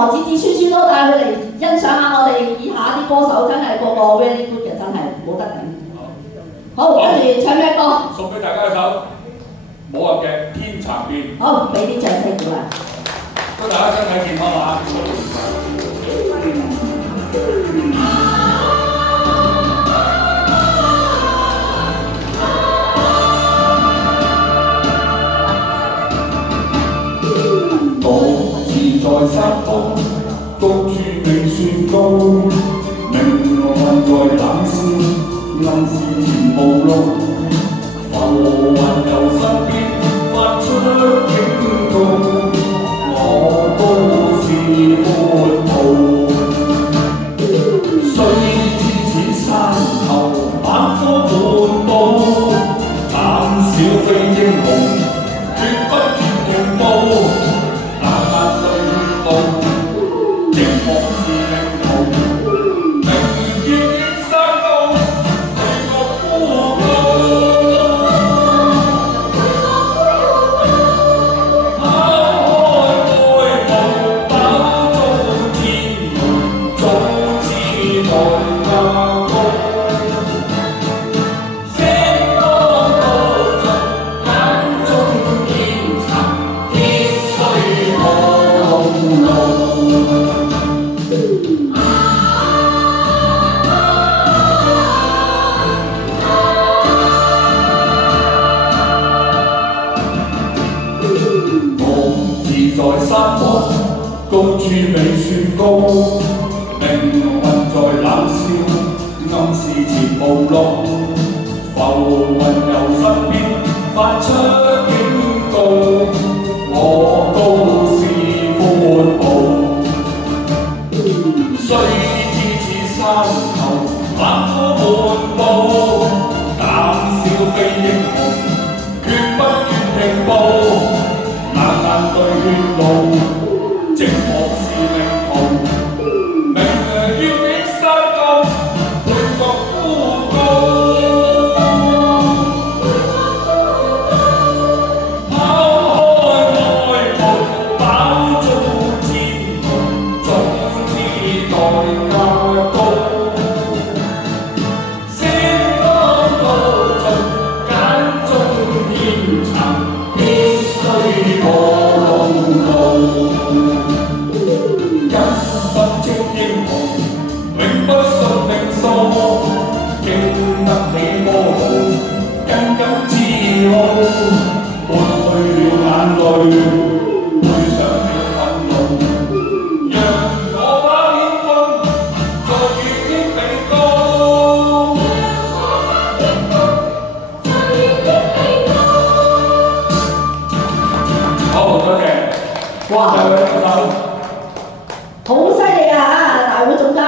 何子子孫孫都帶佢嚟欣賞下我哋以下啲歌手，真係個個 very good 嘅，真係冇得頂。好，跟住唱咩歌？送俾大家一首冇人嘅《天蠶變》。好，俾啲掌聲鼓勵。祝大家身體健康啊！獨自在山峰，獨處未算高，命運在冷笑，暗示前無路，浮雲由身邊發出警告。我都是闊步，雖知此山頭百科滿布，膽小非英雄，決不願停步，眼眼對路，寂寞是命途，明月映山高，對角孤高。在山坡，高處未算高，命運在冷笑，暗示前無路，浮雲由身邊發出警告，我都是闊步，雖知此山頭百科滿布，膽小非英雄，決不願停步。眼對路，寂寞是命途，明月映山高，對角孤高。拋開愛慕，飽遭煎熬，總知代價高。星光高盡，間中煙塵，必須過。一生精英雄，永不信命數，經得起波濤，更感自豪，撥去了眼淚，背上了憤怒，讓我把險峰再與天比高。好，多謝。哇！好犀利啊！大會總監。